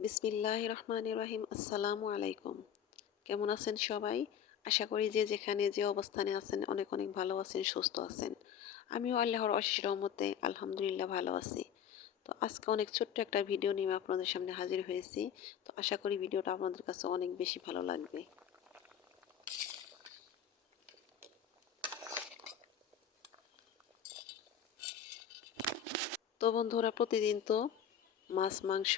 বিসমিল্লাহির রহমানির রহিম। আসসালামু আলাইকুম। কেমন আছেন সবাই? আশা করি যে যেখানে যে অবস্থানে আছেন অনেক অনেক ভালো আছেন, সুস্থ আছেন। আমিও আল্লাহর অশেষ রহমতে আলহামদুলিল্লাহ ভালো আছি। তো আজকে অনেক ছোট্ট একটা ভিডিও নিয়ে আপনাদের সামনে হাজির হয়েছি। তো আশা করি ভিডিওটা আপনাদের কাছে অনেক বেশি ভালো লাগবে। তো বন্ধুরা, প্রতিদিন তো মাছ, মাংস,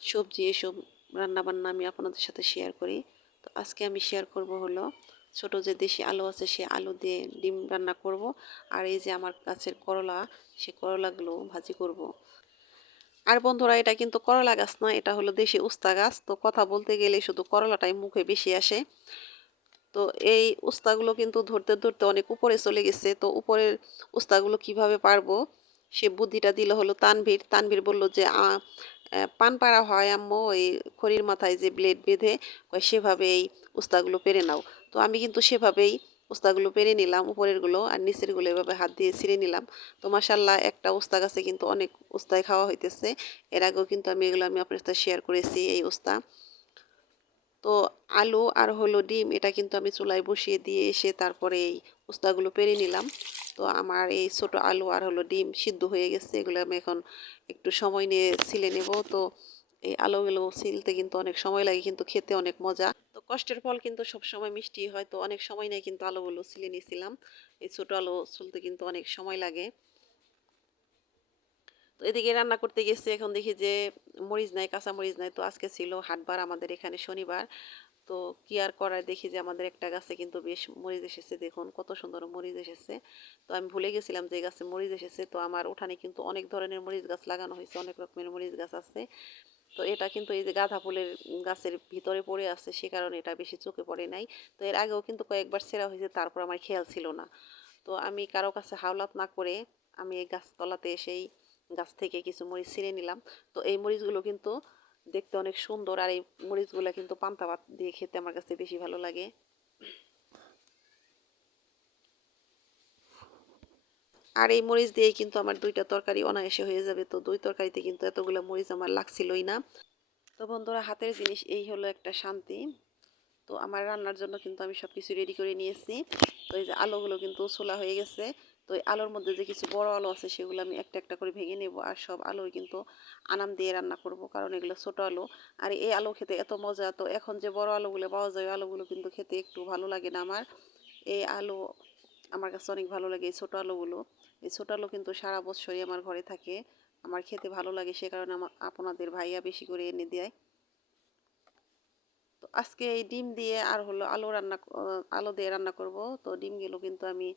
সবজি এসব রান্নাবান্না আমি আপনাদের সাথে শেয়ার করি। তো আজকে আমি শেয়ার করব হলো ছোট যে দেশি আলু আছে সে আলু দিয়ে ডিম রান্না করব। আর এই যে আমার গাছের করলা, সে করলাগুলো ভাজি করব। আর বন্ধুরা, এটা কিন্তু করলা গাছ না, এটা হলো দেশি উস্তা গাছ। তো কথা বলতে গেলে শুধু করলাটাই মুখে বেশি আসে। তো এই উস্তাগুলো কিন্তু ধরতে ধরতে অনেক উপরে চলে গেছে। তো উপরের উস্তাগুলো কিভাবে পারবো সে বুদ্ধিটা দিল হলো তানভীর। তানভীর বলল যে পান পাড়া হয় আম্মু, ওই খড়ির মাথায় যে ব্লেড বেঁধে, কয় সেভাবে এই উস্তাগুলো পেরে নাও। তো আমি কিন্তু সেভাবেই উস্তাগুলো পেরে নিলাম, উপরেরগুলো আর নিচেরগুলো এভাবে হাত দিয়ে ছিঁড়ে নিলাম। তো মাসাল্লাহ একটা উস্তা গাছে কিন্তু অনেক উস্তায় খাওয়া হইতেছে। এর আগেও কিন্তু আমি আপনার সাথে শেয়ার করেছি এই উস্তা। তো আলু আর হলো ডিম এটা কিন্তু আমি চুলায় বসিয়ে দিয়ে এসে তারপরে এই উস্তাগুলো পেরে নিলাম। তো আমার এই ছোট আলু আর হলো ডিম সিদ্ধ হয়ে গেছে, এগুলো আমি এখন একটু সময় নিয়ে ছিলে নেব। তো এই আলুগুলো ছিলতে কিন্তু অনেক সময় লাগে, কিন্তু খেতে অনেক মজা। তো কষ্টের ফল কিন্তু সব সময় মিষ্টি হয়। তো অনেক সময় নিয়ে কিন্তু আলুগুলো ছিলে নিয়েছিলাম। এই ছোট আলু ছুলতে কিন্তু অনেক সময় লাগে। তো এদিকে রান্না করতে গেছে, এখন দেখি যে মরিচ নাই, কাঁচা মরিচ নাই। তো আজকে ছিল হাটবার আমাদের এখানে, শনিবার। তো কি আর করার, দেখি যে আমাদের একটা গাছে কিন্তু বেশ মরিচ এসেছে। দেখুন কত সুন্দর মরিচ এসেছে। তো আমি ভুলে গেছিলাম যে গাছে মরিচ এসেছে। তো আমার উঠানে কিন্তু অনেক ধরনের মরিচ গাছ লাগানো হয়েছে, অনেক রকমের মরিচ গাছ আছে। তো এটা কিন্তু এই যে গাঁদা ফুলের গাছের ভিতরে পড়ে আছে, সে কারণে এটা বেশি চোখে পড়ে নাই। তো এর আগেও কিন্তু কয়েকবার ছেঁড়া হয়েছে, তারপর আমার খেয়াল ছিল না। তো আমি কারো কাছে হাওলাত না করে আমি এই গাছতলাতে এসেই গাছ থেকে কিছু মরিচ ছিঁড়ে নিলাম। তো এই মরিচগুলো কিন্তু দেখতে অনেক সুন্দর, আর এই মরিচগুলো কিন্তু পান্তা ভাত দিয়ে খেতে আমার কাছে বেশি ভালো লাগে। আর এই মরিচ দিয়ে কিন্তু আমার দুইটা তরকারি অনায়াসে হয়ে যাবে। তো দুই তরকারিতে কিন্তু এতগুলো মরিচ আমার লাগছিলই না। তো বন্ধুরা, হাতের জিনিস এই হলো একটা শান্তি। তো আমার রান্নার জন্য কিন্তু আমি সব কিছু রেডি করে নিয়েছি। তো এই যে আলুগুলো কিন্তু ছোলা হয়ে গেছে। তো এই আলুর মধ্যে যে কিছু বড় আলু আছে সেগুলো আমি একটা একটা করে ভেঙে নেব। আর সব আলু কিন্তু আনাম দিয়ে রান্না করব, কারণ এগুলো ছোট আলু। আর এই আলু খেতে এত মজা। তো এখন যে বড় আলুগুলো পাওয়া যায়, আলুগুলো কিন্তু খেতে একটু ভালো লাগে না আমার। এই আলু আমার কাছে অনেক ভালো লাগে, এই ছোটো আলুগুলো। এই ছোটো আলু কিন্তু সারা বছরই আমার ঘরে থাকে, আমার খেতে ভালো লাগে, সে কারণে আমার আপনাদের ভাইয়া বেশি করে এনে দেয়। তো আজকে এই ডিম দিয়ে আর হলো আলু দিয়ে রান্না করব। তো ডিমগুলো কিন্তু আমি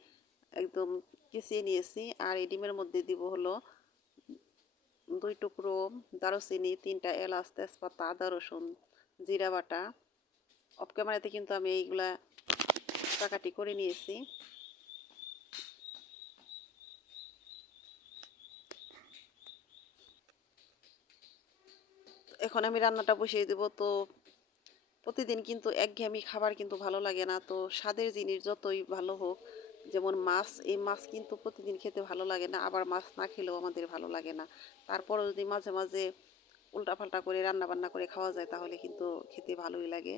একদম কেচিয়ে নিয়েছি। আর এই ডিমের মধ্যে দিব হলো 2 টুকরো দারুচিনি, 3টা এলাচ, তেজপাতা, আদা রসুন, জিরা বাটা। অফ ক্যামেরাতে কিন্তু আমি এইগুলা কাটাকাটি করে নিয়েছি। এখন আমি রান্নাটা বসিয়ে দেব। তো প্রতিদিন কিন্তু একঘেয়েমি খাবার কিন্তু ভালো লাগে না। তো স্বাদের জিনিস যতই ভালো হোক, যেমন মাছ, এই মাছ কিন্তু প্রতিদিন খেতে ভালো লাগে না, আবার মাছ না খেলেও আমাদের ভালো লাগে না। তারপরেও যদি মাঝে মাঝে উল্টাপাল্টা করে রান্না বান্না করে খাওয়া যায় তাহলে কিন্তু খেতে ভালোই লাগে।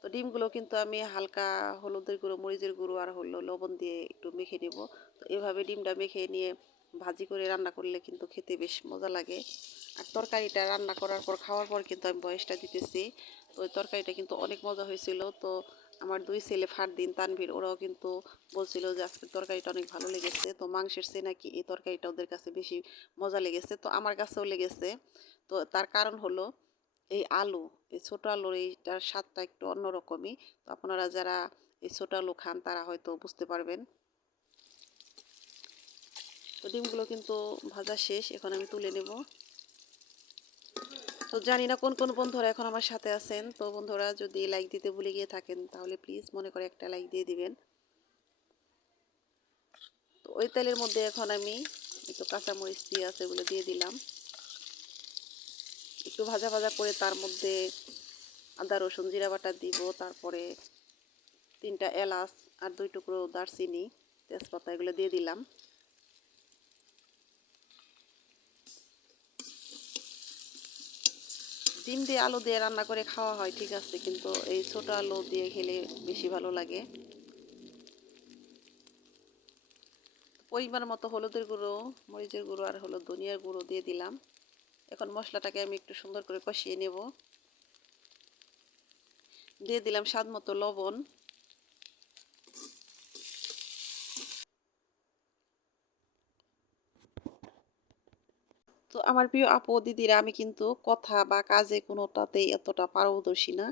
তো ডিমগুলো কিন্তু আমি হালকা হলুদের গুঁড়ো, মরিচের গুঁড়ো আর হলো লবণ দিয়ে একটু মেখে নেব। তো এভাবে ডিমটা মেখে নিয়ে ভাজি করে রান্না করলে কিন্তু খেতে বেশ মজা লাগে। আর তরকারিটা রান্না করার পর, খাওয়ার পর কিন্তু আমি বয়সটা দিতেছি। তো ওই তরকারিটা কিন্তু অনেক মজা হয়েছিল। তো আমার 2 ছেলে ফারদিন, তানভীর, ওরাও কিন্তু বলছিল যে আজকের তরকারিটা অনেক ভালো লেগেছে। তো মাংসের চেয়ে নাকি এই তরকারিটা ওদের কাছে বেশি মজা লেগেছে। তো আমার কাছেও লেগেছে। তো তার কারণ হলো এই আলু, এই ছোটো আলুর এইটার স্বাদটা একটু অন্যরকমই। তো আপনারা যারা এই ছোটো আলু খান তারা হয়তো বুঝতে পারবেন। তো ডিমগুলো কিন্তু ভাজা শেষ, এখন আমি তুলে নেব। তো জানি না কোন কোন বন্ধুরা এখন আমার সাথে আছেন। তো বন্ধুরা, যদি লাইক দিতে ভুলে গিয়ে থাকেন তাহলে প্লিজ মনে করে একটা লাইক দিয়ে দিবেন। তো ওই তেলের মধ্যে এখন আমি একটু কাঁচামরিচ, পেঁয়াজ এগুলো দিয়ে দিলাম। একটু ভাজা ভাজা করে তার মধ্যে আদা রসুন জিরা বাটা দিব। তারপরে 3টা এলাচ আর 2 টুকরো দারচিনি, তেজপাতা এগুলো দিয়ে দিলাম। ডিম দিয়ে আলু দিয়ে রান্না করে খাওয়া হয় ঠিক আছে, কিন্তু এই ছোট আলু দিয়ে খেলে বেশি ভালো লাগে। পরিমাণ মতো হলুদের গুঁড়ো, মরিচের গুঁড়ো আর হলো ধনিয়ার গুঁড়ো দিয়ে দিলাম। এখন মশলাটাকে আমি একটু সুন্দর করে কষিয়ে নেব। দিয়ে দিলাম স্বাদ মতো লবণ। তো আমার প্রিয় আপু দিদিরা, আমি কিন্তু কথা বা কাজে কোনোটাতেই এতটা পারদর্শী না।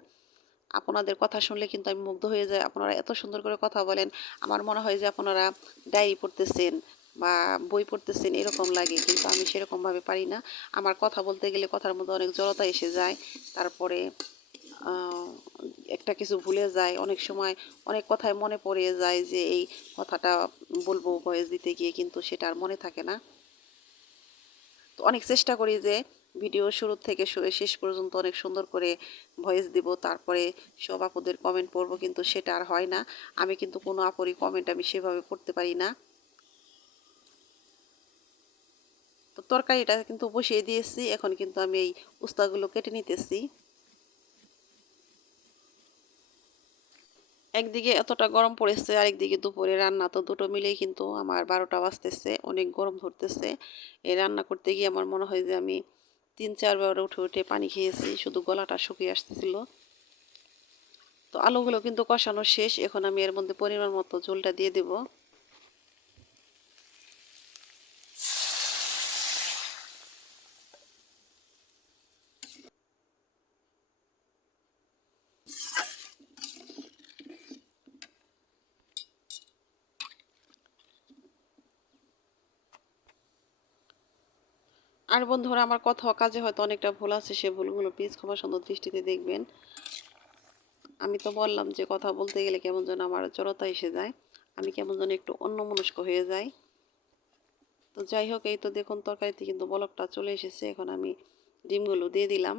আপনাদের কথা শুনলে কিন্তু আমি মুগ্ধ হয়ে যাই। আপনারা এত সুন্দর করে কথা বলেন, আমার মনে হয় যে আপনারা ডায়েরি পড়তেছেন বা বই পড়তেছেন এরকম লাগে, কিন্তু আমি সেরকমভাবে পারি না। আমার কথা বলতে গেলে কথার মধ্যে অনেক জড়তা এসে যায়। তারপরে একটা কিছু ভুলে যায় অনেক সময়, অনেক কথায় মনে পড়ে যায় যে এই কথাটা বলবো ভয়েস দিতে গিয়ে, কিন্তু সেটা আর মনে থাকে না। তো অনেক চেষ্টা করি যে ভিডিও শুরু থেকে শেষ পর্যন্ত অনেক সুন্দর করে ভয়েস দিব, তারপরে সব আপুদের কমেন্ট পড়বো, কিন্তু সেটা আর হয় না। আমি কিন্তু কোনো আপুরই কমেন্ট আমি সেভাবে পড়তে পারি না। তো তরকারিটা কিন্তু বসিয়ে দিয়েছি, এখন কিন্তু আমি এই উস্তাগুলো কেটে নিতেছি। একদিকে এতটা গরম পড়েছে, আরেকদিকে দুপুরে রান্না, তো দুটো মিলেই কিন্তু আমার 12টা বাজতেছে, অনেক গরম ধরতেছে। এই রান্না করতে গিয়ে আমার মনে হয় যে আমি 3-4 বার উঠে উঠে পানি খেয়েছি, শুধু গলাটা শুকিয়ে আসতেছিল। তো আলুগুলো কিন্তু কষানো শেষ, এখন আমি এর মধ্যে পরিমাণ মতো ঝোলটা দিয়ে দেব। আর বন্ধুরা, আমার কথা কাজে হয়তো অনেকটা ভুল আছে, সে ভুলগুলো প্লিজ ক্ষমা সুন্দর দৃষ্টিতে দেখবেন। আমি তো বললাম যে কথা বলতে গেলে কেমন যেন আমার জড়তা এসে যায়, আমি কেমন যেন একটু অন্যমনস্ক হয়ে যাই। তো যাই হোক, এই তো দেখুন তরকারিতে কিন্তু বলকটা চলে এসেছে, এখন আমি ডিমগুলো দিয়ে দিলাম।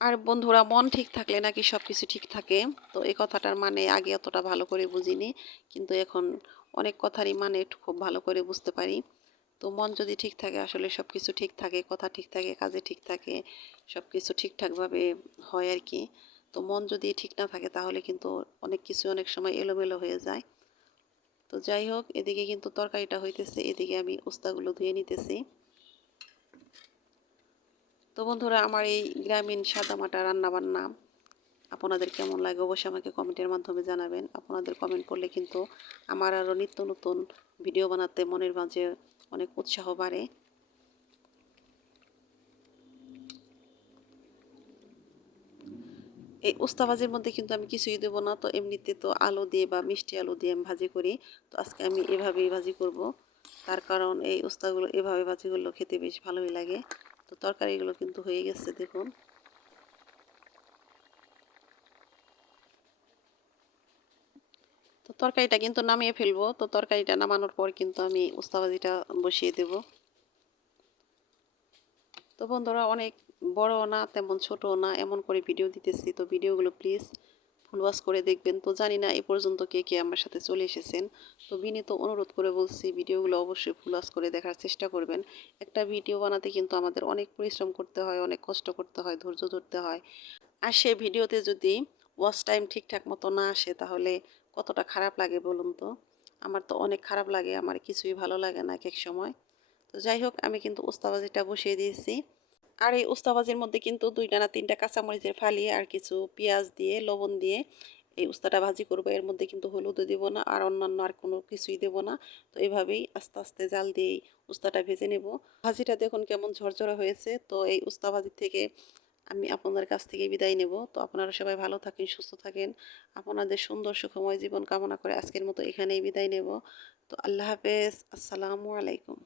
আর বন্ধুরা, মন ঠিক থাকলে নাকি সব কিছু ঠিক থাকে, তো এই কথাটার মানে আগে অতটা ভালো করে বুঝিনি, কিন্তু এখন অনেক কথারই মানে একটু খুব ভালো করে বুঝতে পারি। তো মন যদি ঠিক থাকে আসলে সব কিছু ঠিক থাকে, কথা ঠিক থাকে, কাজে ঠিক থাকে, সব কিছু ঠিকঠাকভাবে হয় আর কি। তো মন যদি ঠিক না থাকে তাহলে কিন্তু অনেক কিছু অনেক সময় এলোমেলো হয়ে যায়। তো যাই হোক, এদিকে কিন্তু তরকারিটা হইতেছে, এদিকে আমি উস্তাগুলো ধুয়ে নিতেছি। তো বন্ধুরা, আমার এই গ্রামীণ সাদামাটা রান্নাবান্না আপনাদের কেমন লাগে অবশ্যই আমাকে কমেন্টের মাধ্যমে জানাবেন। আপনাদের কমেন্ট করলে কিন্তু আমার আরও নিত্য নতুন ভিডিও বানাতে মনের মাঝে অনেক উৎসাহ বাড়ে। এই উস্তা ভাজির মধ্যে কিন্তু আমি কিছুই দেবো না, তো এমনিতে তো আলু দিয়ে বা মিষ্টি আলু দিয়ে আমি ভাজি করি। তো আজকে আমি এভাবেই ভাজি করব, তার কারণ এই উস্তাগুলো এভাবে ভাজিগুলো খেতে বেশ ভালোই লাগে। তো তরকারিগুলো কিন্তু হয়ে গেছে দেখুন। তো তরকারিটা কিন্তু নামিয়ে ফেলবো, তো তরকারিটা নামানোর পর কিন্তু আমি উস্তা ভাজিটা বসিয়ে দেব। তো বন্ধুরা, অনেক বড় না তেমন ছোটও না, এমন করে ভিডিও দিতেছি, তো ভিডিওগুলো প্লিজ ফুল ওয়াচ করে দেখবেন। তো জানি না এ পর্যন্ত কে কে আমার সাথে চলে এসেছেন, তো বিনীত অনুরোধ করে বলছি ভিডিওগুলো অবশ্যই ফুল ওয়াচ করে দেখার চেষ্টা করবেন। একটা ভিডিও বানাতে কিন্তু আমাদের অনেক পরিশ্রম করতে হয়, অনেক কষ্ট করতে হয়, ধৈর্য ধরতে হয়। আর সেই ভিডিওতে যদি ওয়াচ টাইম ঠিকঠাক মতো না আসে তাহলে কতটা খারাপ লাগে বলুন তো। আমার তো অনেক খারাপ লাগে, আমার কিছুই ভালো লাগে না এক এক সময়। তো যাই হোক, আমি কিন্তু উস্তা ভাজিটা বসিয়ে দিয়েছি। আর এই উস্তা ভাজির মধ্যে কিন্তু 2টা না 3টা কাঁচামরিচের ফালি আর কিছু পেঁয়াজ দিয়ে লবণ দিয়ে এই উস্তাটা ভাজি করবো। এর মধ্যে কিন্তু হলুদও দিব না আর অন্যান্য আর কোনো কিছুই দেব না। তো এইভাবেই আস্তে আস্তে জাল দিয়েই উস্তাটা ভেজে নেব। ভাজিটা দেখুন কেমন ঝরঝরে হয়েছে। তো এই উস্তা ভাজি থেকে আমি আপনাদের কাছ থেকে বিদায় নেব। তো আপনারা সবাই ভালো থাকেন, সুস্থ থাকেন, আপনাদের সুন্দর সুখময় জীবন কামনা করে আজকের মতো এখানেই বিদায় নেব। তো আল্লাহ হাফেজ, আসসালামু আলাইকুম।